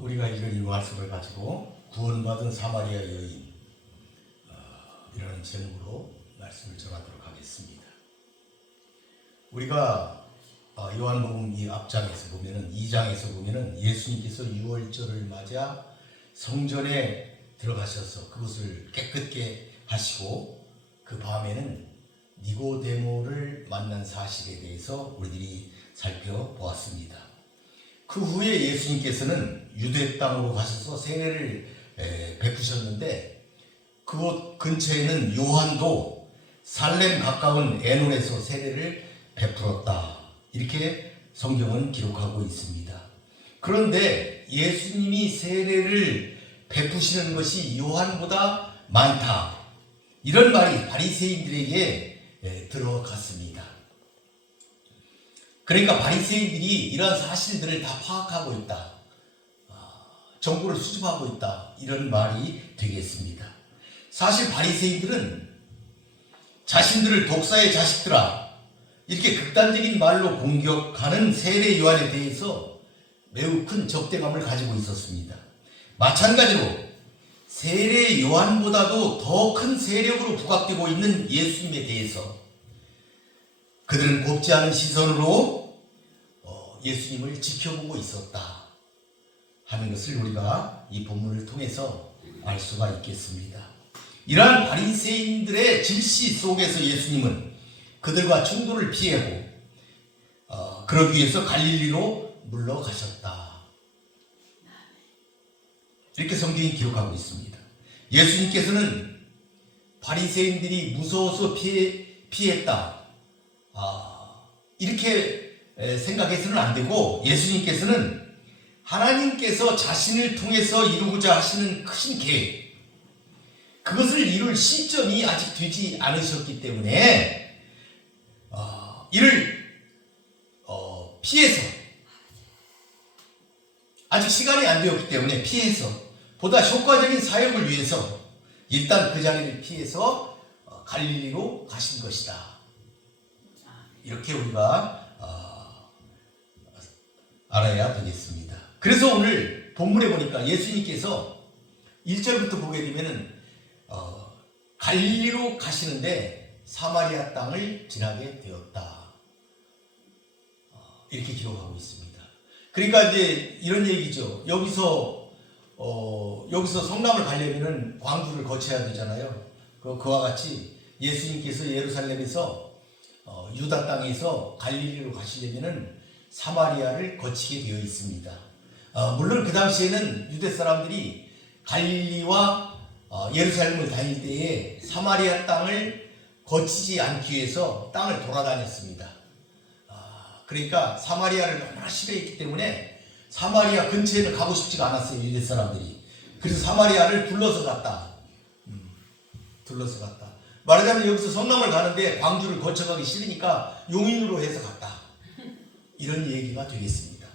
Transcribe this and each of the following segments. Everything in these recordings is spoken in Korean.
우리가 읽은 이 말씀을 가지고 구원받은 사마리아 여인 이라는 제목으로 말씀을 전하도록 하겠습니다. 우리가 요한복음 이 앞장에서 보면은 2장에서 보면은 예수님께서 유월절을 맞아 성전에 들어가셔서 그것을 깨끗게 하시고 그 밤에는 니고데모를 만난 사실에 대해서 우리들이 살펴보았습니다. 그 후에 예수님께서는 유대 땅으로 가셔서 세례를 베푸셨는데 그곳 근처에는 요한도 살렘 가까운 에논에서 세례를 베풀었다. 이렇게 성경은 기록하고 있습니다. 그런데 예수님이 세례를 베푸시는 것이 요한보다 많다. 이런 말이 바리새인들에게 들어갔습니다. 그러니까 바리새인들이 이러한 사실들을 다 파악하고 있다. 정보를 수집하고 있다. 이런 말이 되겠습니다. 사실 바리새인들은 자신들을 독사의 자식들아 이렇게 극단적인 말로 공격하는 세례 요한에 대해서 매우 큰 적대감을 가지고 있었습니다. 마찬가지로 세례 요한보다도 더 큰 세력으로 부각되고 있는 예수님에 대해서 그들은 곱지 않은 시선으로 예수님을 지켜보고 있었다 하는 것을 우리가 이 본문을 통해서 알 수가 있겠습니다. 이러한 바리새인들의 질시 속에서 예수님은 그들과 충돌을 피하고 그러기 위해서 갈릴리로 물러가셨다. 이렇게 성경이 기록하고 있습니다. 예수님께서는 바리새인들이 무서워서 피했다. 이렇게 생각해서는 안 되고 예수님께서는 하나님께서 자신을 통해서 이루고자 하시는 큰 계획, 그것을 이룰 시점이 아직 되지 않으셨기 때문에 이를 피해서 아직 시간이 안 되었기 때문에 피해서 보다 효과적인 사역을 위해서 일단 그 자리를 피해서 갈릴리로 가신 것이다. 이렇게 우리가 알아야 되겠습니다. 그래서 오늘 본문에 보니까 예수님께서 1절부터 보게 되면은 갈릴리로 가시는데 사마리아 땅을 지나게 되었다. 이렇게 기록하고 있습니다. 그러니까 이제 이런 얘기죠. 여기서 성남을 가려면은 광주를 거쳐야 되잖아요. 그와 같이 예수님께서 예루살렘에서 유다 땅에서 갈릴리로 가시려면은 사마리아를 거치게 되어 있습니다. 물론 그 당시에는 유대 사람들이 갈릴리와 예루살렘을 다닐 때에 사마리아 땅을 거치지 않기 위해서 땅을 돌아다녔습니다. 그러니까 사마리아를 너무나 싫어했기 때문에 사마리아 근처에는 가고 싶지가 않았어요. 유대 사람들이. 그래서 사마리아를 둘러서 갔다. 말하자면 여기서 성남을 가는데 광주를 거쳐가기 싫으니까 용인으로 해서 갔다. 이런 얘기가 되겠습니다.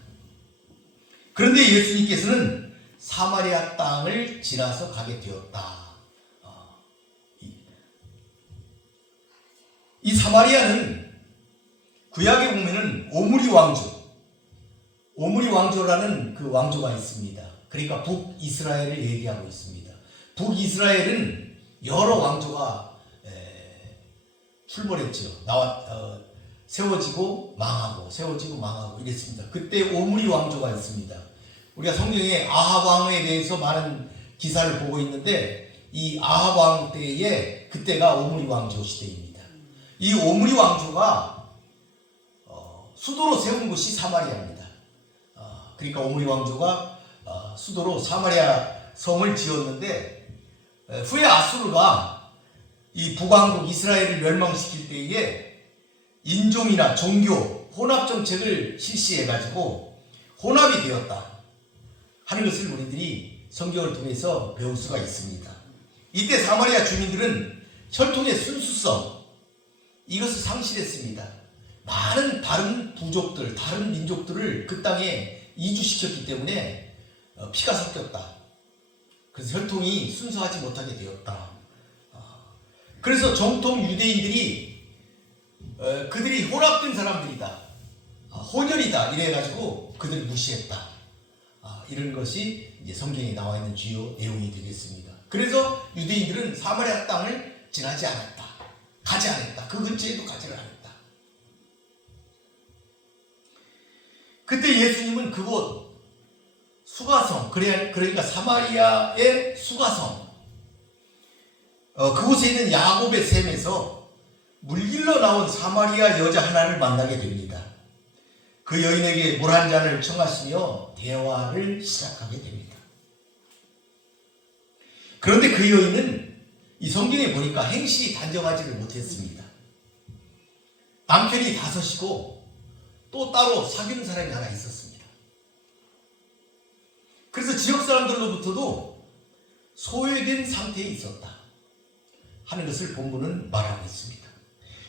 그런데 예수님께서는 사마리아 땅을 지나서 가게 되었다. 이 사마리아는 구약에 보면은 오므리 왕조라는 그 왕조가 있습니다. 그러니까 북이스라엘을 얘기하고 있습니다. 북이스라엘은 여러 왕조가 출몰했죠. 세워지고 망하고 이랬습니다. 그때 오므리 왕조가 있습니다. 우리가 성경에 아합 왕에 대해서 많은 기사를 보고 있는데 이 아합 왕 때에 그때가 오므리 왕조 시대입니다. 이 오므리 왕조가 수도로 세운 곳이 사마리아입니다. 그러니까 오므리 왕조가 수도로 사마리아 성을 지었는데 후에 아수르가 이 북왕국 이스라엘을 멸망시킬 때에 인종이나 종교 혼합 정책을 실시해가지고 혼합이 되었다 하는 것을 우리들이 성경을 통해서 배울 수가 있습니다. 이때 사마리아 주민들은 혈통의 순수성 이것을 상실했습니다. 많은 다른 부족들, 다른 민족들을 그 땅에 이주시켰기 때문에 피가 섞였다. 그래서 혈통이 순수하지 못하게 되었다. 그래서 정통 유대인들이 그들이 혼합된 사람들이다, 혼혈이다 이래가지고 그들을 무시했다. 이런 것이 이제 성경에 나와 있는 주요 내용이 되겠습니다. 그래서 유대인들은 사마리아 땅을 지나지 않았다. 가지 않았다. 그 근처에도 가지를 않았다. 그때 예수님은 그곳 수가성, 그러니까 사마리아의 수가성, 그곳에 있는 야곱의 샘에서 물길로 나온 사마리아 여자 하나를 만나게 됩니다. 그 여인에게 물 한 잔을 청하시며 대화를 시작하게 됩니다. 그런데 그 여인은 이 성경에 보니까 행실이 단정하지를 못했습니다. 남편이 5이고 또 따로 사귀는 사람이 하나 있었습니다. 그래서 지역 사람들로부터도 소외된 상태에 있었다 하는 것을 본문은 말하고 있습니다.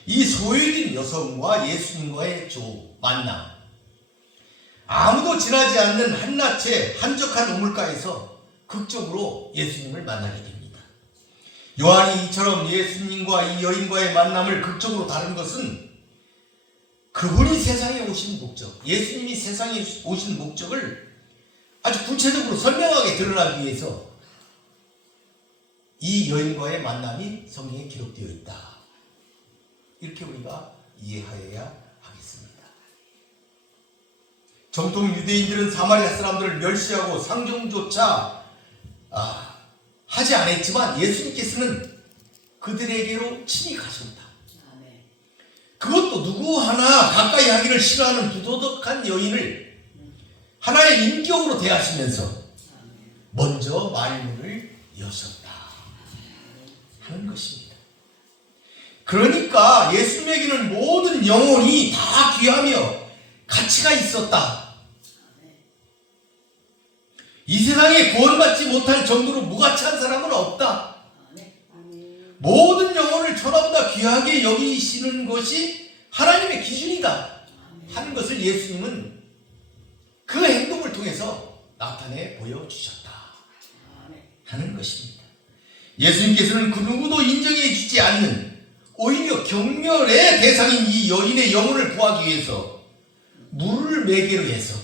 이 소외된 여성과 예수님과의 만남, 아무도 지나지 않는 한낮의 한적한 우물가에서 극적으로 예수님을 만나게 됩니다. 요한이 이처럼 예수님과 이 여인과의 만남을 극적으로 다룬 것은 그분이 세상에 오신 목적, 예수님이 세상에 오신 목적을 아주 구체적으로 선명하게 드러나기 위해서 이 여인과의 만남이 성경에 기록되어 있다. 이렇게 우리가 이해하여야 하겠습니다. 정통 유대인들은 사마리아 사람들을 멸시하고 상종조차 하지 않았지만 예수님께서는 그들에게로 친히 가셨다. 그것도 누구 하나 가까이 하기를 싫어하는 부도덕한 여인을 하나의 인격으로 대하시면서 먼저 말문을 여셨다 하는 것입니다. 그러니까 예수님에게는 모든 영혼이 다 귀하며 가치가 있었다. 이 세상에 구원받지 못할 정도로 무가치한 사람은 없다. 모든 영혼을 천하보다 귀하게 여기시는 것이 하나님의 기준이다 하는 것을 예수님은 그 행동을 통해서 나타내 보여주셨다 하는 것입니다. 예수님께서는 그 누구도 인정해 주지 않는 오히려 경멸의 대상인 이 여인의 영혼을 구하기 위해서 물을 매개로 해서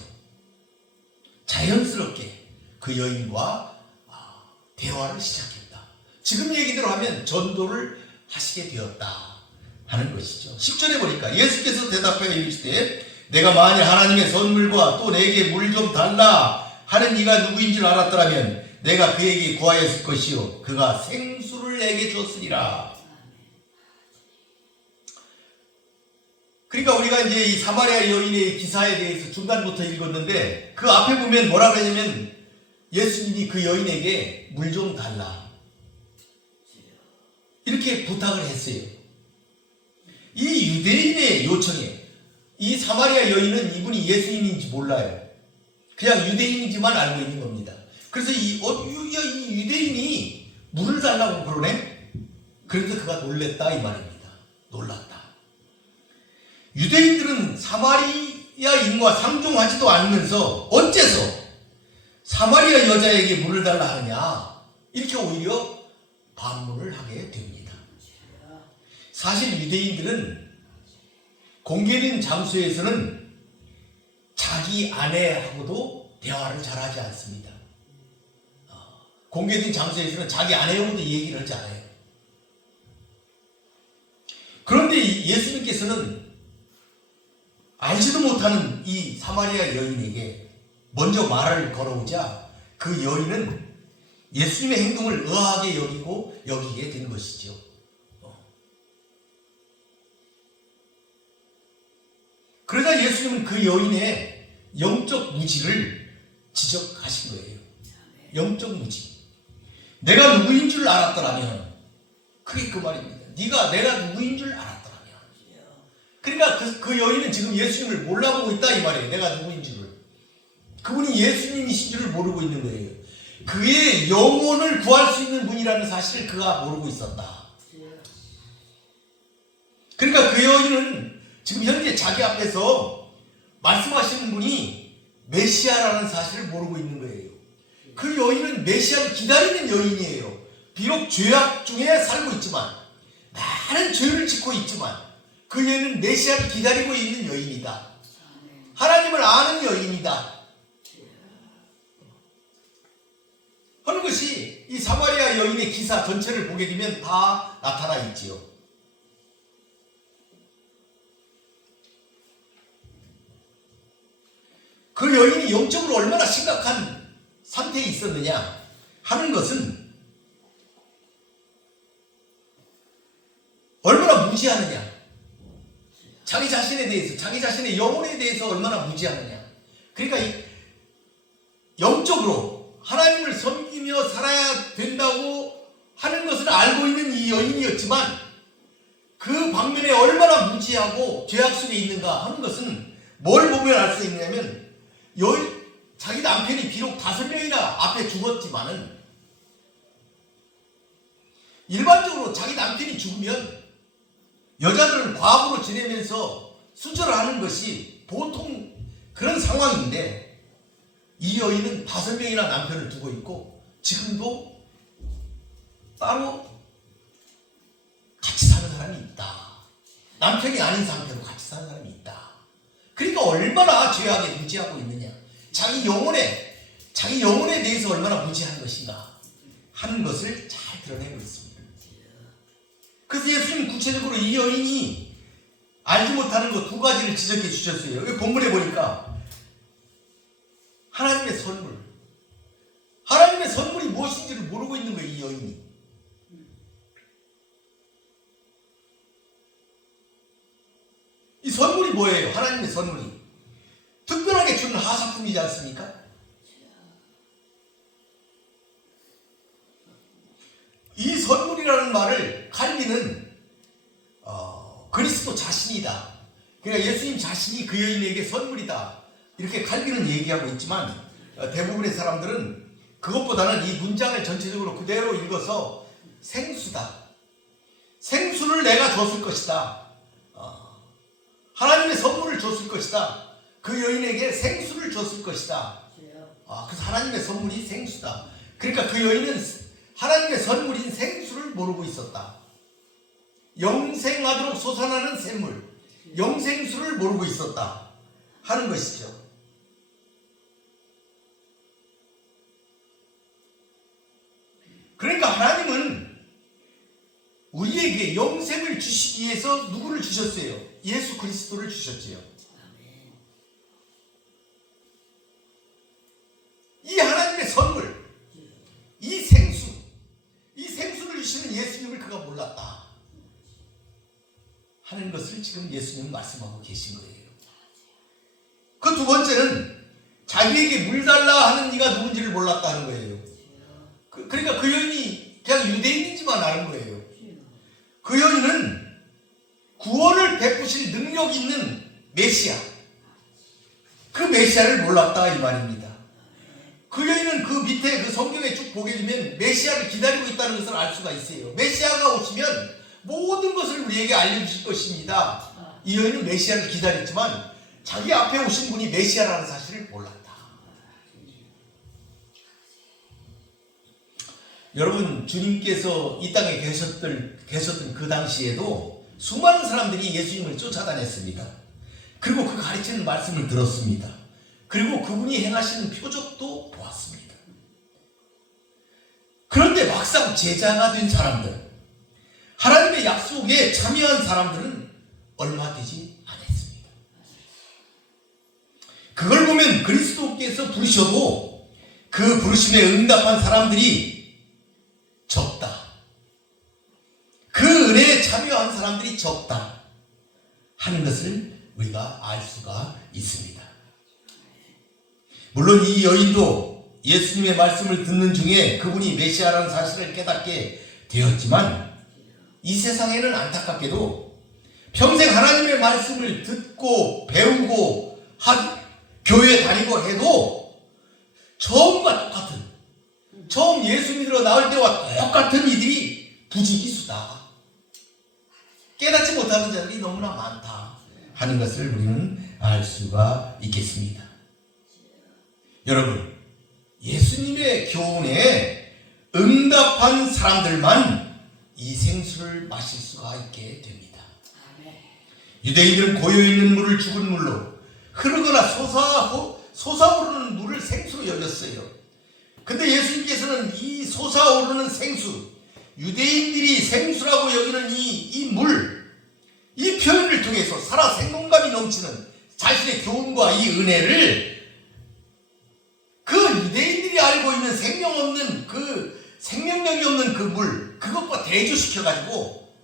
자연스럽게 그 여인과 대화를 시작했다. 지금 얘기대로 하면 전도를 하시게 되었다 하는 것이죠. 10절에 보니까 예수께서 대답하여 이르시되 내가 만일 하나님의 선물과 또 내게 물 좀 달라 하는 이가 누구인 줄 알았더라면 내가 그에게 구하였을 것이요 그가 생수를 내게 줬으리라. 그러니까 우리가 이제 이 사마리아 여인의 기사에 대해서 중간부터 읽었는데 그 앞에 보면 뭐라 그러냐면 예수님이 그 여인에게 물 좀 달라 이렇게 부탁을 했어요. 이 유대인의 요청에 이 사마리아 여인은 이분이 예수님인지 몰라요. 그냥 유대인인지만 알고 있는 겁니다. 그래서 이 유대인이 물을 달라고 그러네? 그래서 그가 놀랬다 이 말입니다. 놀랐다. 유대인들은 사마리아인과 상종하지도 않으면서 어째서 사마리아 여자에게 물을 달라 하느냐 이렇게 오히려 반문을 하게 됩니다. 사실 유대인들은 공개된 장소에서는 자기 아내하고도 대화를 잘하지 않습니다. 공개된 장소에서는 자기 아내하고도 얘기를 하지 않아요. 그런데 예수님께서는 알지도 못하는 이 사마리아 여인에게 먼저 말을 걸어오자 그 여인은 예수님의 행동을 의아하게 여기게 된 것이죠. 그러자 예수님은 그 여인의 영적 무지를 지적하신 거예요. 영적 무지. 내가 누구인 줄 알았더라면, 그게 그 말입니다. 네가 내가 누구인 줄 알았더라면. 그러니까 그 여인은 지금 예수님을 몰라보고 있다 이 말이에요. 내가 누구인 줄을. 그분이 예수님이신 줄을 모르고 있는 거예요. 그의 영혼을 구할 수 있는 분이라는 사실을 그가 모르고 있었다. 그러니까 그 여인은 지금 현재 자기 앞에서 말씀하시는 분이 메시아라는 사실을 모르고 있는 거예요. 그 여인은 메시아를 기다리는 여인이에요. 비록 죄악 중에 살고 있지만, 많은 죄를 짓고 있지만 그 여인은 메시아를 기다리고 있는 여인이다. 하나님을 아는 여인이다. 이 사마리아 여인의 기사 전체를 보게 되면 다 나타나 있지요. 그 여인이 영적으로 얼마나 심각한 상태에 있었느냐 하는 것은 얼마나 무지하느냐, 자기 자신에 대해서, 자기 자신의 영혼에 대해서 얼마나 무지하느냐. 그러니까 영적으로 하나님을 섬기며 살아야 된다고 하는 것을 알고 있는 이 여인이었지만 그 방면에 얼마나 무지하고 죄악 속에 있는가 하는 것은 뭘 보면 알 수 있냐면, 자기 남편이 비록 5명이나 앞에 죽었지만은 일반적으로 자기 남편이 죽으면 여자들은 과부로 지내면서 수절하는 것이 보통 그런 상황인데, 이 여인은 5명이나 남편을 두고 있고 지금도 따로 같이 사는 사람이 있다. 남편이 아닌 상태로 같이 사는 사람이 있다. 그러니까 얼마나 죄악에 무지하고 있느냐, 자기 영혼에 대해서 얼마나 무지한 것인가 하는 것을 잘 드러내고 있습니다. 그래서 예수님 구체적으로 이 여인이 알지 못하는 것 2가지를 지적해 주셨어요. 여기 본문에 보니까 하나님의 선물이 무엇인지를 모르고 있는 거예요, 이 여인이. 이 선물이 뭐예요? 하나님의 선물이 특별하게 주는 하사품이지 않습니까? 이 선물이라는 말을 칼빈은 그리스도 자신이다, 그러니까 예수님 자신이 그 여인에게 선물이다, 이렇게 칼빈은 얘기하고 있지만 대부분의 사람들은 그것보다는 이 문장을 전체적으로 그대로 읽어서 생수다, 생수를 내가 줬을 것이다, 하나님의 선물을 줬을 것이다, 그 여인에게 생수를 줬을 것이다. 그래서 하나님의 선물이 생수다. 그러니까 그 여인은 하나님의 선물인 생수를 모르고 있었다. 영생하도록 솟아나는 샘물, 영생수를 모르고 있었다 하는 것이죠. 그러니까 하나님은 우리에게 영생을 주시기 위해서 누구를 주셨어요? 예수 그리스도를 주셨지요. 이 하나님의 선물, 이 생수를 주시는 예수님을 그가 몰랐다 하는 것을 지금 예수님은 말씀하고 계신 거예요. 그 2번째는 자기에게 물 달라 하는 이가 누군지를 몰랐다는 거예요. 그러니까 그 여인이 그냥 유대인인지만 아는 거예요. 그 여인은 구원을 베푸실 능력 있는 메시아, 그 메시아를 몰랐다 이 말입니다. 그 여인은 그 밑에 그 성경에 쭉 보게 되면 메시아를 기다리고 있다는 것을 알 수가 있어요. 메시아가 오시면 모든 것을 우리에게 알려주실 것입니다. 이 여인은 메시아를 기다렸지만 자기 앞에 오신 분이 메시아라는 사실을 몰랐다. 여러분, 주님께서 이 땅에 계셨던 그 당시에도 수많은 사람들이 예수님을 쫓아다녔습니다. 그리고 그 가르치는 말씀을 들었습니다. 그리고 그분이 행하시는 표적도 보았습니다. 그런데 막상 제자가 된 사람들, 하나님의 약속에 참여한 사람들은 얼마 되지 않았습니다. 그걸 보면 그리스도께서 부르셔도 그 부르심에 응답한 사람들이 적다, 그 은혜에 참여한 사람들이 적다 하는 것을 우리가 알 수가 있습니다. 물론 이 여인도 예수님의 말씀을 듣는 중에 그분이 메시아라는 사실을 깨닫게 되었지만, 이 세상에는 안타깝게도 평생 하나님의 말씀을 듣고 배우고 교회 다니고 해도 처음과 똑같은, 처음 예수 믿으러 나올 때와 똑같은 이들이 부지기수다, 깨닫지 못하는 자들이 너무나 많다 하는 것을 우리는 알 수가 있겠습니다. 여러분, 예수님의 교훈에 응답한 사람들만 이 생수를 마실 수가 있게 됩니다. 유대인들은 고여있는 물을 죽은 물로, 흐르거나 솟아오르는 물을 생수로 여겼어요. 근데 예수님께서는 이 솟아오르는 생수, 유대인들이 생수라고 여기는 이 물, 이 표현을 통해서 살아 생동감이 넘치는 자신의 교훈과 이 은혜를 그 유대인들이 알고 있는 생명 없는 그 생명력이 없는 그 물, 그것과 대조시켜가지고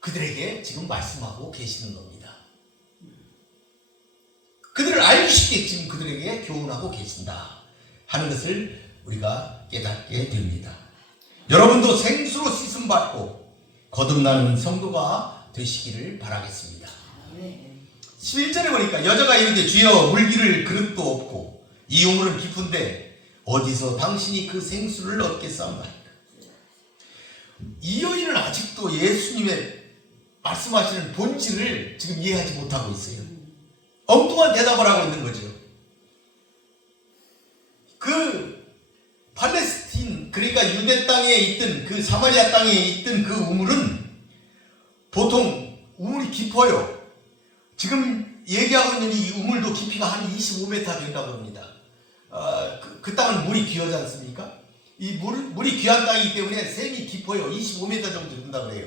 그들에게 지금 말씀하고 계시는 겁니다. 그들을 알기 쉽게 지금 그들에게 교훈하고 계신다 하는 것을 우리가 깨닫게 됩니다. 여러분도 생수로 씻음 받고 거듭나는 성도가 되시기를 바라겠습니다. 11절에 보니까 여자가 이르되 주여 물기를 그릇도 없고 이 우물은 깊은데 어디서 당신이 그 생수를 얻겠사옵나이까. 이 여인은 아직도 예수님의 말씀하시는 본질을 지금 이해하지 못하고 있어요. 엉뚱한 대답을 하고 있는 거죠. 그 팔레스틴, 그러니까 유대 땅에 있던 그 사마리아 땅에 있던 그 우물은 보통 우물이 깊어요. 지금 얘기하고 있는 이 우물도 깊이가 한 25m 된다고 합니다. 그 땅은 물이 귀하지 않습니까? 이 물이 귀한 땅이기 때문에 샘이 깊어요. 25m 정도 된다고 해요.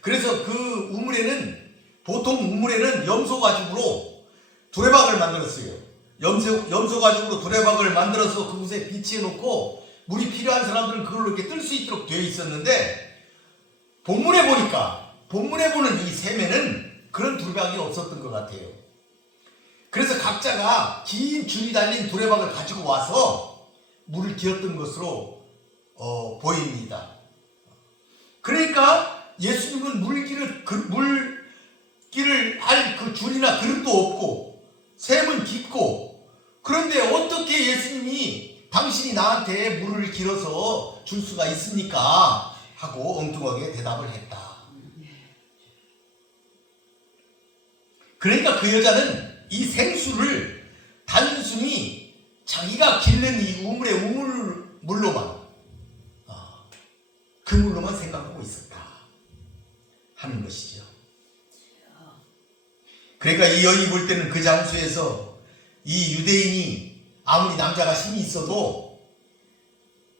그래서 그 우물에는, 보통 우물에는 염소 가죽으로 두레박을 만들었어요. 염소 가죽으로 두레박을 만들어서 그곳에 비치해 놓고 물이 필요한 사람들은 그걸로 이렇게 뜰 수 있도록 되어 있었는데, 본문에 보는 이 샘에는 그런 두레박이 없었던 것 같아요. 그래서 각자가 긴 줄이 달린 두레박을 가지고 와서 물을 기었던 것으로 보입니다. 그러니까 예수님은 물기를 할 그 줄이나 그릇도 없고 샘은 깊고, 그런데 어떻게 예수님이 당신이 나한테 물을 길어서 줄 수가 있습니까? 하고 엉뚱하게 대답을 했다. 그러니까 그 여자는 이 생수를 단순히 자기가 길는 이 우물의 물로만, 그 물로만 생각하고 있었다 하는 것이죠. 그러니까 이 여인이 볼 때는 그 장소에서 이 유대인이 아무리 남자가 힘이 있어도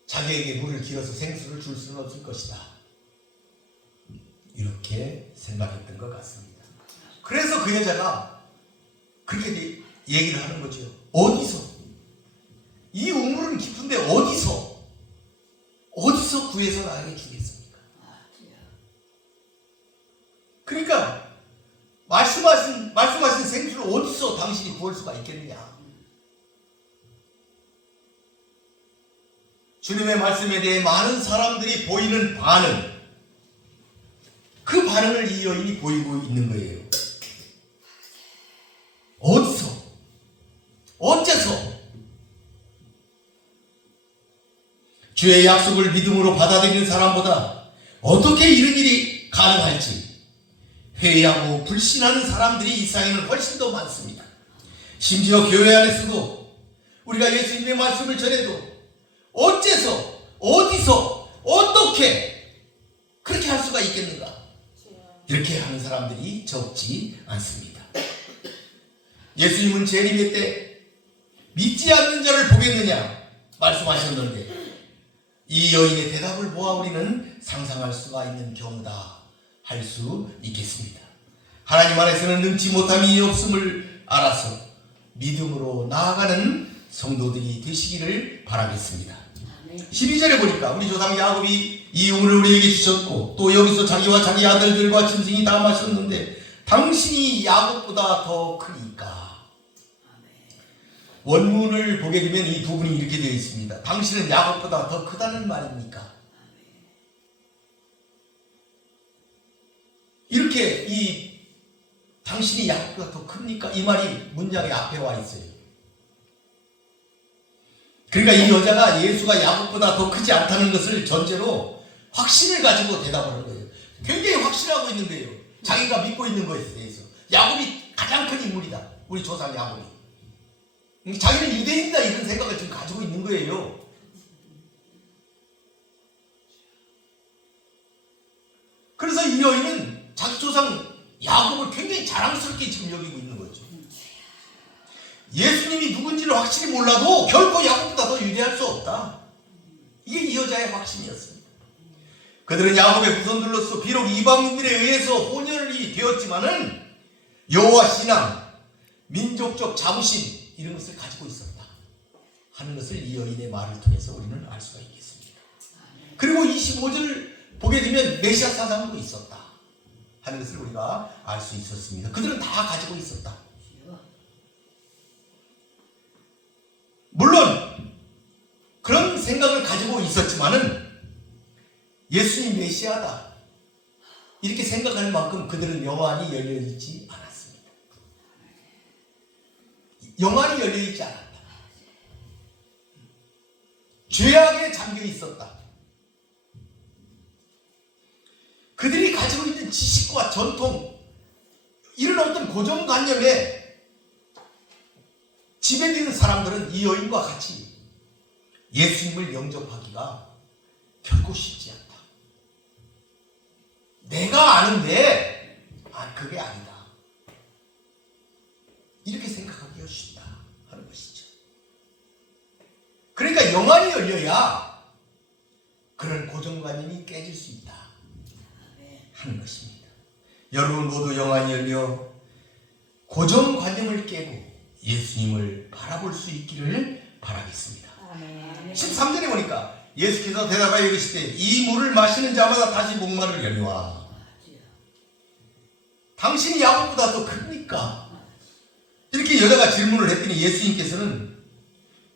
자기에게 물을 길어서 생수를 줄 수는 없을 것이다, 이렇게 생각했던 것 같습니다. 그래서 그 여자가 그렇게 얘기를 하는 거죠. 어디서? 이 우물은 깊은데 어디서 구해서 나에게 주겠습니까? 그러니까 말씀하신 생수를 어디서 당신이 구할 수가 있겠느냐? 주님의 말씀에 대해 많은 사람들이 보이는 반응, 그 반응을 이 여인이 보이고 있는 거예요. 어디서? 어째서? 주의 약속을 믿음으로 받아들이는 사람보다 어떻게 이런 일이 가능할지 회의하고 불신하는 사람들이 이 세상에는 훨씬 더 많습니다. 심지어 교회 안에서도 우리가 예수님의 말씀을 전해도 어째서, 어디서, 어떻게 그렇게 할 수가 있겠는가? 이렇게 하는 사람들이 적지 않습니다. 예수님은 재림의 때 믿지 않는 자를 보겠느냐 말씀하셨는데, 이 여인의 대답을 보아 우리는 상상할 수가 있는 경우다 할 수 있겠습니다. 하나님 안에서는 능치 못함이 없음을 알아서 믿음으로 나아가는 성도들이 되시기를 바라겠습니다. 12절에 보니까 우리 조상 야곱이 이 우물을 우리에게 주셨고 또 여기서 자기와 자기 아들들과 짐승이 다 마셨는데 당신이 야곱보다 더 크니까. 원문을 보게 되면 이 부분이 이렇게 되어 있습니다. 당신은 야곱보다 더 크다는 말입니까? 이렇게 이 당신이 야곱보다 더 큽니까? 이 말이 문장의 앞에 와 있어요. 그러니까 이 여자가 예수가 야곱보다 더 크지 않다는 것을 전제로 확신을 가지고 대답을 한 거예요. 굉장히 확신하고 있는 거예요. 자기가 믿고 있는 것에 대해서. 야곱이 가장 큰 인물이다. 우리 조상 야곱이. 자기는 유대인이다 이런 생각을 지금 가지고 있는 거예요. 그래서 이 여인은 자기 조상 야곱을 굉장히 자랑스럽게 지금 여기고 있는 거죠. 예수님이 누군지를 확실히 몰라도 결코 야곱보다 더 위대할 수 없다. 선지서자의 확신이었습니다. 그들은 야곱의 후손들로서 비록 이방인들에 의해서 혼혈이 되었지만은 여호와 신앙, 민족적 자부심 이런 것을 가지고 있었다 하는 것을 이 여인의 말을 통해서 우리는 알 수가 있겠습니다. 그리고 25절을 보게 되면 메시아 사상도 있었다 하는 것을 우리가 알 수 있었습니다. 그들은 다 가지고 있었다. 물론 그런 생각을 가지고 있었지만은 예수님 메시아다 이렇게 생각할 만큼 그들은 영안이 열려있지 않았습니다. 영안이 열려있지 않았다. 죄악에 잠겨 있었다. 그들이 가지고 있는 지식과 전통 이런 어떤 고정관념에 지배되는 사람들은 이 여인과 같이 예수님을 영접하기가 결코 쉽지 않다. 내가 아는데 그게 아니다 이렇게 생각하기가 쉽다 하는 것이죠. 그러니까 영안이 열려야 그런 고정관념이 깨질 수 있다 하는 것입니다. 여러분 모두 영안이 열려 고정관념을 깨고 예수님을 바라볼 수 있기를 바라겠습니다. 13절에 보니까 예수께서 대답하여 이르시되 이 물을 마시는 자마다 다시 목마르려니와 당신이 야곱보다 더 큽니까? 이렇게 여자가 질문을 했더니 예수님께서는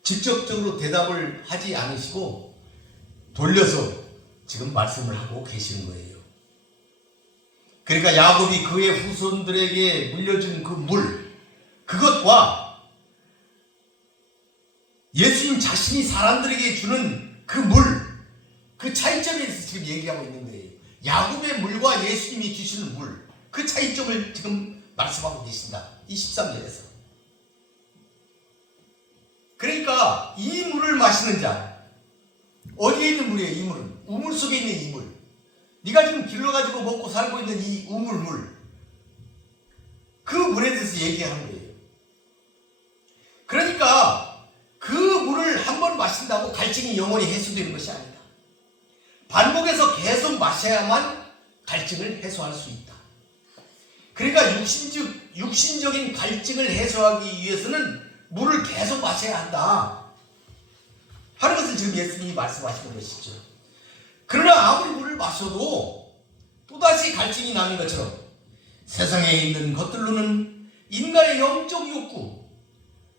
직접적으로 대답을 하지 않으시고 돌려서 지금 말씀을 하고 계시는 거예요. 그러니까 야곱이 그의 후손들에게 물려준 그 물, 그것과 예수님 자신이 사람들에게 주는 그 물, 그 차이점에 대해서 지금 얘기하고 있는 거예요. 야곱의 물과 예수님이 주시는 물, 그 차이점을 지금 말씀하고 계신다. 이 13절에서. 그러니까 이 물을 마시는 자, 어디에 있는 물이에요? 이 물은 우물 속에 있는 이 물, 네가 지금 길러가지고 먹고 살고 있는 이 우물물, 그 물에 대해서 얘기하는 거예요. 그러니까 그 물을 한 번 마신다고 갈증이 영원히 해소되는 것이 아니다. 반복해서 계속 마셔야만 갈증을 해소할 수 있다. 그러니까 육신적인 갈증을 해소하기 위해서는 물을 계속 마셔야 한다 하는 것을 지금 예수님이 말씀하시는 것이죠. 그러나 아무리 물을 마셔도 또다시 갈증이 나는 것처럼 세상에 있는 것들로는 인간의 영적 욕구,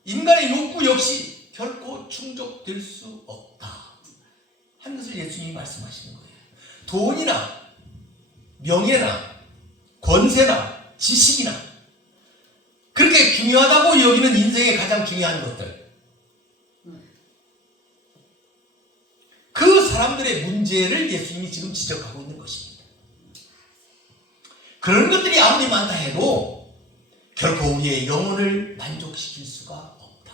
인간의 욕구 역시 결코 충족될 수 없다 하는 것을 예수님이 말씀하시는 거예요. 돈이나 명예나 권세나 지식이나 그렇게 중요하다고 여기는 인생의 가장 중요한 것들, 그 사람들의 문제를 예수님이 지금 지적하고 있는 것입니다. 그런 것들이 아무리 많다 해도 결코 우리의 영혼을 만족시킬 수가 없다.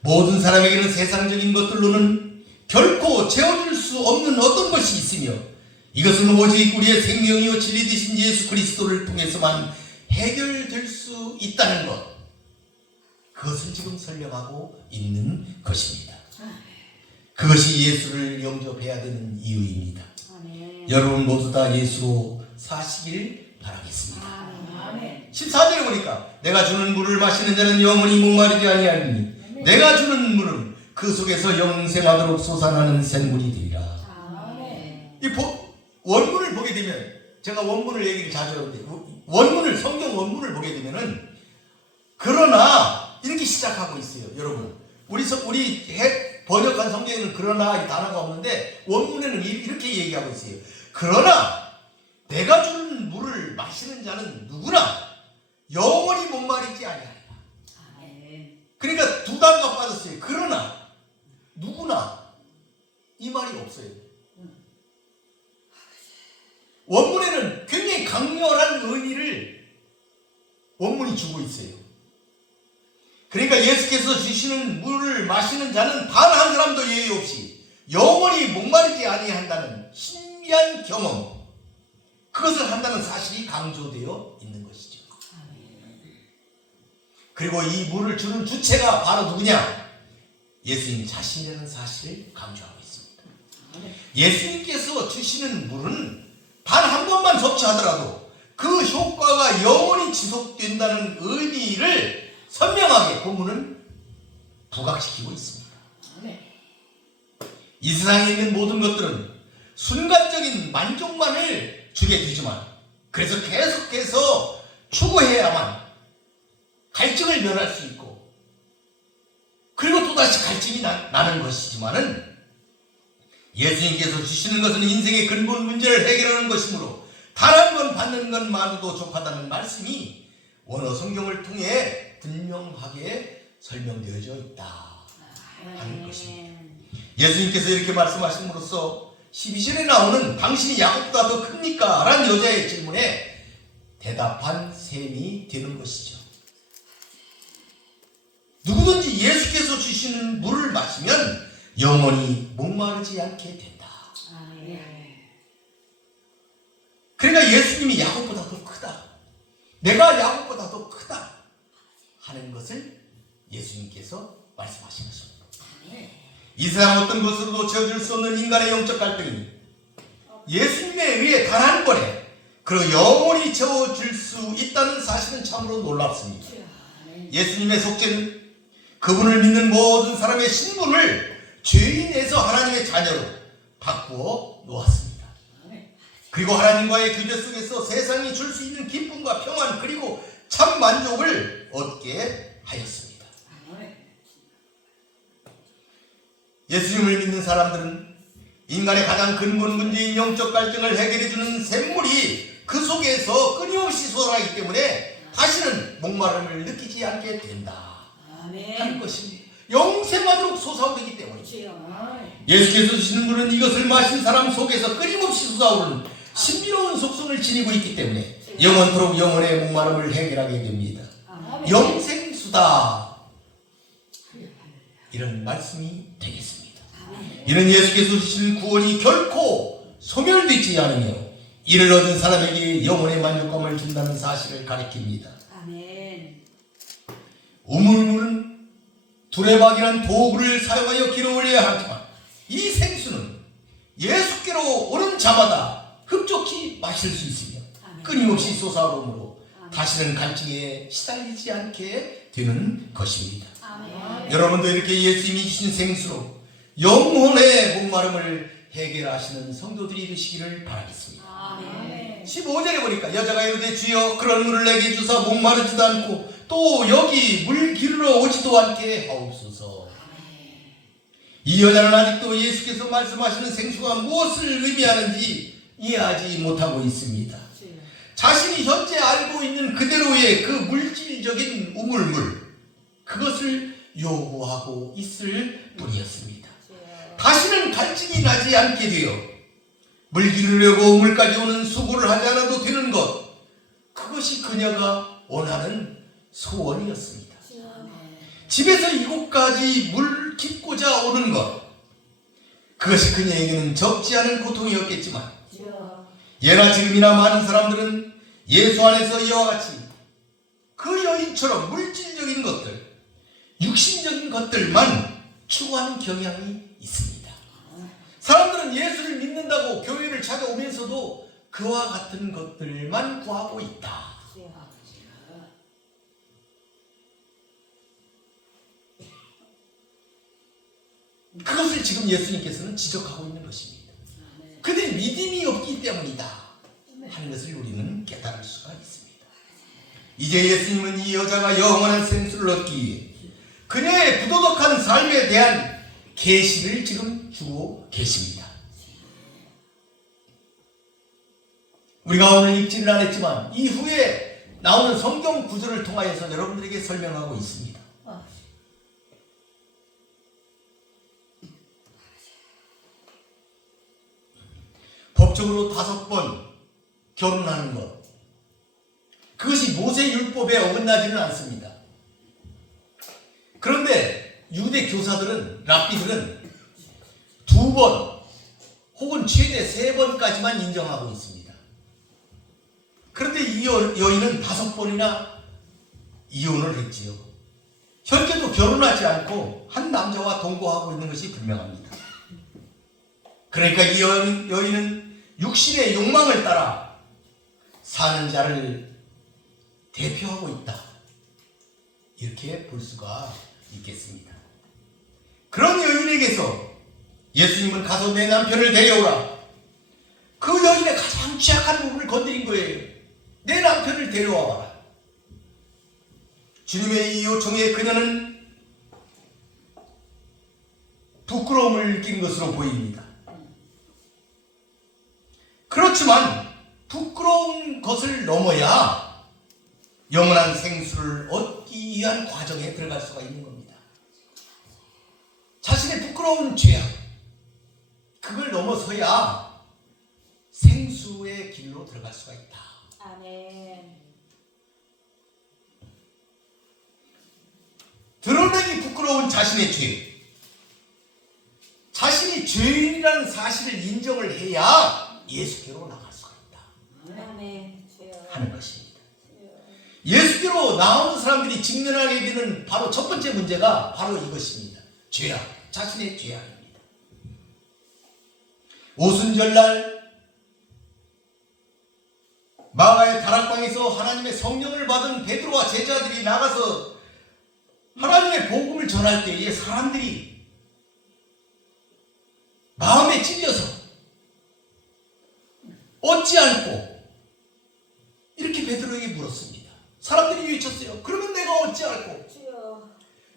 모든 사람에게는 세상적인 것들로는 결코 채워줄 수 없는 어떤 것이 있으며 이것은 오직 우리의 생명이요 진리 되신 예수 그리스도를 통해서만 해결될 수 있다는 것, 그것을 지금 설명하고 있는 것입니다. 그것이 예수를 영접해야 되는 이유입니다. 여러분 모두 다 예수로 사시길 바라겠습니다. 14절에 보니까 내가 주는 물을 마시는 자는 영원히 목마르지 아니하리니 내가 주는 물은 그 속에서 영생하도록 솟아나는 샘물이 되리라. 이 원문을 보게 되면, 제가 원문을 얘기를 자주 하는데 원문을, 성경 원문을 보게 되면은 그러나 이렇게 시작하고 있어요. 여러분 우리 번역한 성경에는 그러나 이 단어가 없는데 원문에는 이렇게 얘기하고 있어요. 그러나 내가 주는 물을 마시는 자는 누구나 영원히 목마르지 아니하리라. 그러니까 두 단어가 빠졌어요. 그러나 누구나 이 말이 없어요. 원문에는 굉장히 강렬한 의미를 원문이 주고 있어요. 그러니까 예수께서 주시는 물을 마시는 자는 단 한 사람도 예외 없이 영원히 목마르지 아니한다는 신비한 경험, 그것을 한다는 사실이 강조되어 있는 것이죠. 그리고 이 물을 주는 주체가 바로 누구냐? 예수님 자신이라는 사실을 강조하고 있습니다. 예수님께서 주시는 물은 단 한 번만 섭취하더라도 그 효과가 영원히 지속된다는 의미를 선명하게 본문은 부각시키고 있습니다. 이 세상에 있는 모든 것들은 순간적인 만족만을 주게 되지만, 그래서 계속해서 추구해야만 갈증을 면할 수 있고, 그리고 또다시 갈증이 나는 것이지만은, 예수님께서 주시는 것은 인생의 근본 문제를 해결하는 것이므로 단 한 번 받는 것만으로도 족하다는 말씀이 원어 성경을 통해 분명하게 설명되어져 있다 하는 것입니다. 예수님께서 이렇게 말씀하심으로써 12절에 나오는 당신이 야곱보다 더 큽니까? 라는 여자의 질문에 대답한 셈이 되는 것이죠. 누구든지 예수께서 주시는 물을 마시면 영원히 목마르지 않게 된다. 그러니까 예수님이 야곱보다 더 크다, 내가 야곱보다 더 크다 하는 것을 예수님께서 말씀하신 것입니다. 이 세상 어떤 것으로도 채워줄 수 없는 인간의 영적 갈등이 예수님에 의해 단 한 번에 그리고 영원히 채워줄 수 있다는 사실은 참으로 놀랍습니다. 예수님의 속죄는 그분을 믿는 모든 사람의 신분을 죄인에서 하나님의 자녀로 바꾸어 놓았습니다. 그리고 하나님과의 교제 속에서 세상이 줄 수 있는 기쁨과 평안 그리고 참 만족을 얻게 하였습니다. 예수님을 믿는 사람들은 인간의 가장 근본 문제인 영적 갈등을 해결해주는 샘물이 그 속에서 끊임없이 솟아나기 때문에 다시는 목마름을 느끼지 않게 된다 하는 것입니다. 영생하도록 솟아오르기 때문이죠. 예수께서 주시는 물은 이것을 마신 사람 속에서 끊임없이 솟아오르는 신비로운 속성을 지니고 있기 때문에 영원토록 영혼의 목마름을 해결하게 됩니다. 영생수다, 이런 말씀이 되겠습니다. 이는 예수께서 주시는 구원이 결코 소멸되지 않으며 이를 얻은 사람에게 영혼의 만족감을 준다는 사실을 가리킵니다. 우물물은 두레박이란 도구를 사용하여 길어 올려야 하지만 이 생수는 예수께로 오는 자마다 흡족히 마실 수 있으며 끊임없이 솟아오르므로 다시는 갈증에 시달리지 않게 되는 것입니다. 여러분도 이렇게 예수님이 주신 생수로 영혼의 목마름을 해결하시는 성도들이 되시기를 바라겠습니다. 15절에 보니까 여자가 이르되 주여 그런 물을 내게 주사 목마르지도 않고 또 여기 물 기르러 오지도 않게 하옵소서. 이 여자는 아직도 예수께서 말씀하시는 생수가 무엇을 의미하는지 이해하지 못하고 있습니다. 자신이 현재 알고 있는 그대로의 그 물질적인 우물물, 그것을 요구하고 있을 뿐이었습니다. 다시는 갈증이 나지 않게 되어 물 기르려고 우물까지 오는 수고를 하지 않아도 되는 것, 그것이 그녀가 원하는 소원이었습니다. 집에서 이곳까지 물 깃고자 오는 것, 그것이 그녀에게는 적지 않은 고통이었겠지만 예나 지금이나 많은 사람들은 예수 안에서 이와 같이 그 여인처럼 물질적인 것들, 육신적인 것들만 추구하는 경향이 있습니다. 사람들은 예수를 믿는다고 교회를 찾아오면서도 그와 같은 것들만 구하고 있다. 그것을 지금 예수님께서는 지적하고 있는 것입니다. 그들이 믿음이 없기 때문이다 하는 것을 우리는 깨달을 수가 있습니다. 이제 예수님은 이 여자가 영원한 생수를 얻기 위해 그녀의 부도덕한 삶에 대한 계시를 지금 주고 계십니다. 우리가 오늘 읽지는 않았지만 이후에 나오는 성경 구절을 통하여서 여러분들에게 설명하고 있습니다. 법적으로 5번 결혼하는 것, 그것이 모세율법에 어긋나지는 않습니다. 그런데 유대 교사들은, 랍비들은 2번 혹은 최대 3번까지만 인정하고 있습니다. 그런데 이 여인은 5번이나 이혼을 했지요. 현재도 결혼하지 않고 한 남자와 동거하고 있는 것이 분명합니다. 그러니까 이 여인은 육신의 욕망을 따라 사는 자를 대표하고 있다. 이렇게 볼 수가 있겠습니다. 그런 여인에게서 예수님은 가서 내 남편을 데려오라. 그 여인의 가장 취약한 부분을 건드린 거예요. 내 남편을 데려와봐라. 주님의 이 요청에 그녀는 부끄러움을 느낀 것으로 보입니다. 그렇지만 부끄러운 것을 넘어야 영원한 생수를 얻기 위한 과정에 들어갈 수가 있는 겁니다. 자신의 부끄러운 죄악, 그걸 넘어서야 생수의 길로 들어갈 수가 있다. 아멘. 드러내기 부끄러운 자신의 죄, 자신이 죄인이라는 사실을 인정을 해야 예수께로 나갈 수가 있다 아멘. 주여. 하는 것입니다. 주여. 예수께로 나오는 사람들이 직면하게 되는 바로 첫 번째 문제가 바로 이것입니다. 죄악, 자신의 죄악입니다. 오순절날 마가의 다락방에서 하나님의 성령을 받은 베드로와 제자들이 나가서 하나님의 복음을 전할 때에 사람들이 마음에 찔려서 어찌할꼬 이렇게 베드로에게 물었습니다. 사람들이 외쳤어요. 그러면 내가 어찌할꼬? 주여.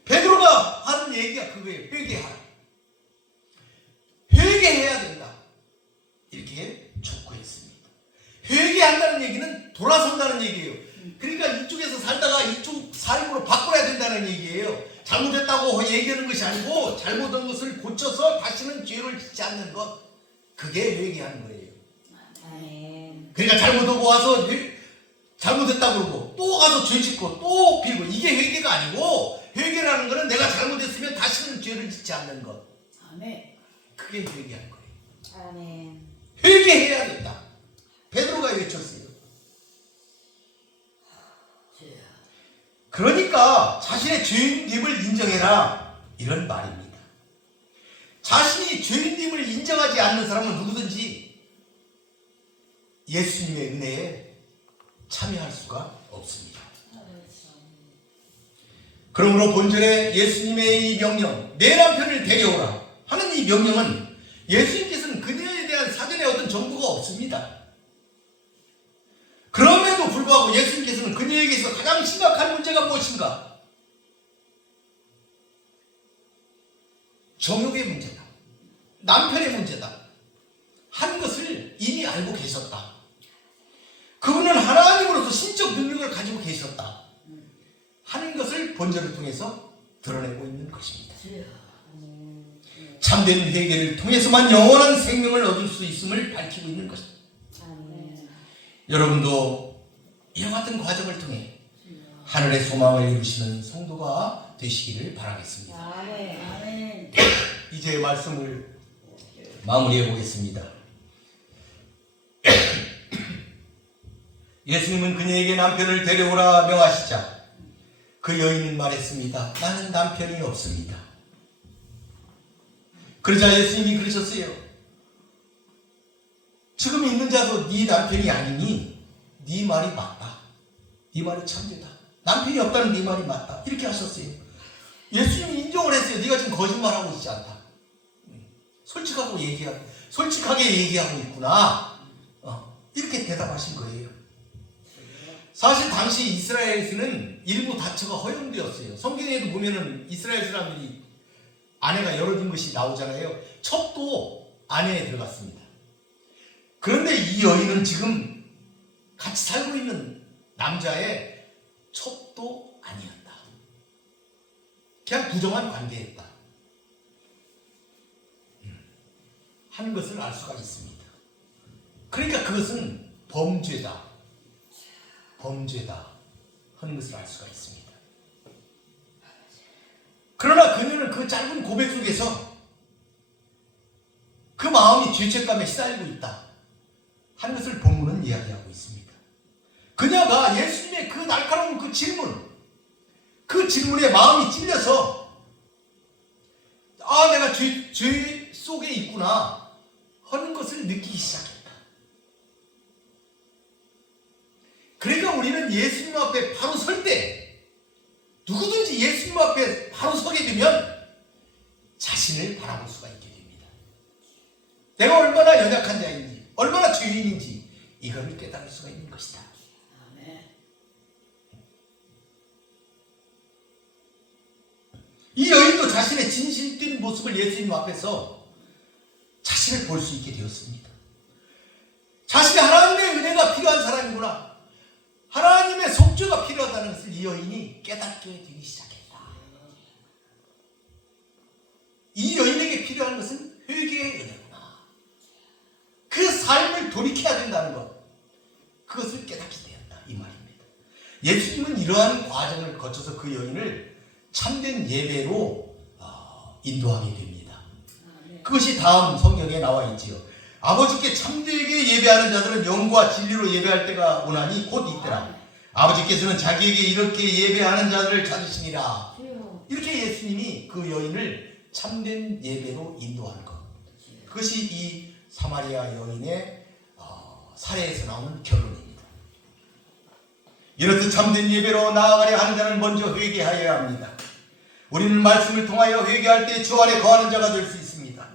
베드로가 하는 얘기가 그거예요. 회개하라. 회개해야 된다. 이렇게 촉구했습니다. 회개한다는 얘기는 돌아선다는 얘기예요. 그러니까 이쪽에서 살다가 이쪽 삶으로 바꿔야 된다는 얘기예요. 잘못했다고 얘기하는 것이 아니고 잘못한 것을 고쳐서 다시는 죄를 짓지 않는 것. 그게 회개하는 거예요. 아멘. 그러니까 잘못하고 와서 잘못했다고 그러고 또 가서 죄 짓고 또 빌고 이게 회개가 아니고 회개라는 것은 내가 잘못했으면 다시는 죄를 짓지 않는 것. 아멘. 그게 회개하는 거예요. 아멘. 회개해야 된다. 베드로가 외쳤어요. 그러니까 자신의 죄인됨을 인정해라 이런 말입니다. 자신이 죄인됨을 인정하지 않는 사람은 누구든지 예수님의 은혜에 참여할 수가 없습니다. 그러므로 본절에 예수님의 이 명령, 내 남편을 데려오라 하는 이 명령은 예수님께서는 그녀에 대한 사전에 어떤 정보가 없습니다. 그럼에도 불구하고 예수님께서는 그녀에게서 가장 심각한 문제가 무엇인가? 정욕의 문제다. 남편의 문제다. 한 것을 이미 알고 계셨다. 그분은 하나님으로서 신적 능력을 가지고 계셨다. 하는 것을 본절을 통해서 드러내고 있는 것입니다. 참된 회개를 통해서만 영원한 생명을 얻을 수 있음을 밝히고 있는 것입니다. 여러분도 이와 같은 과정을 통해 하늘의 소망을 이루시는 성도가 되시기를 바라겠습니다. 아멘. 이제 말씀을 마무리해 보겠습니다. 예수님은 그녀에게 남편을 데려오라 명하시자 그 여인은 말했습니다. 나는 남편이 없습니다. 그러자 예수님이 그러셨어요. 지금 있는 자도 네 남편이 아니니 네 말이 맞다. 네 말이 참되다. 남편이 없다는 네 말이 맞다. 이렇게 하셨어요. 예수님이 인정을 했어요. 네가 지금 거짓말하고 있지 않다. 솔직하게 얘기하고 있구나. 이렇게 대답하신 거예요. 사실 당시 이스라엘에서는 일부 다처가 허용되었어요. 성경에도 보면은 이스라엘 사람들이 아내가 열어준 것이 나오잖아요. 첩도 아내에 들어갔습니다. 그런데 이 여인은 지금 같이 살고 있는 남자의 첩도 아니었다. 그냥 부정한 관계였다. 하는 것을 알 수가 있습니다. 그러니까 그것은 범죄다 하는 것을 알 수가 있습니다. 그러나 그녀는 그 짧은 고백 속에서 그 마음이 죄책감에 시달리고 있다 하는 것을 본문은 이야기하고 있습니다. 그녀가 예수님의 그 날카로운 그 질문, 그 질문에 마음이 찔려서 아, 내가 죄 속에 있구나 하는 것을 느끼기 시작했다. 그러니까 우리는 예수님 앞에 바로 설 때, 누구든지 예수님 앞에 바로 서게 되면 자신을 바라볼 수가 있게 됩니다. 내가 얼마나 연약한 자인지, 얼마나 죄인인지 이걸 깨달을 수가 있는 것이다. 아멘. 이 여인도 자신의 진실된 모습을 예수님 앞에서 자신을 볼 수 있게 되었습니다. 자신이 하나님의 은혜가 필요한 사람이구나, 하나님의 속죄가 필요하다는 것을 이 여인이 깨닫게 되기 시작했다. 이 여인에게 필요한 것은 회개의 은혜구나, 그 삶을 돌이켜야 된다는 것, 그것을 깨닫게 되었다, 이 말입니다. 예수님은 이러한 과정을 거쳐서 그 여인을 참된 예배로 인도하게 됩니다. 그것이 다음 성경에 나와 있지요. 아버지께 참되게 예배하는 자들은 영과 진리로 예배할 때가 오나니 곧 이때라. 아버지께서는 자기에게 이렇게 예배하는 자들을 찾으시니라. 이렇게 예수님이 그 여인을 참된 예배로 인도하는 것, 그것이 이 사마리아 여인의 사례에서 나오는 결론입니다. 이렇듯 참된 예배로 나아가려 하는 자는 먼저 회개하여야 합니다. 우리는 말씀을 통하여 회개할 때 주 안에 거하는 자가 될 수 있습니다.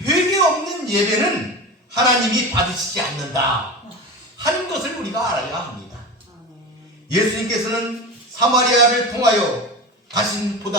회개 없는 예배는 하나님이 받으시지 않는다 하는 것을 우리가 알아야 합니다. 예수님께서는 사마리아를 통하여 가신 보다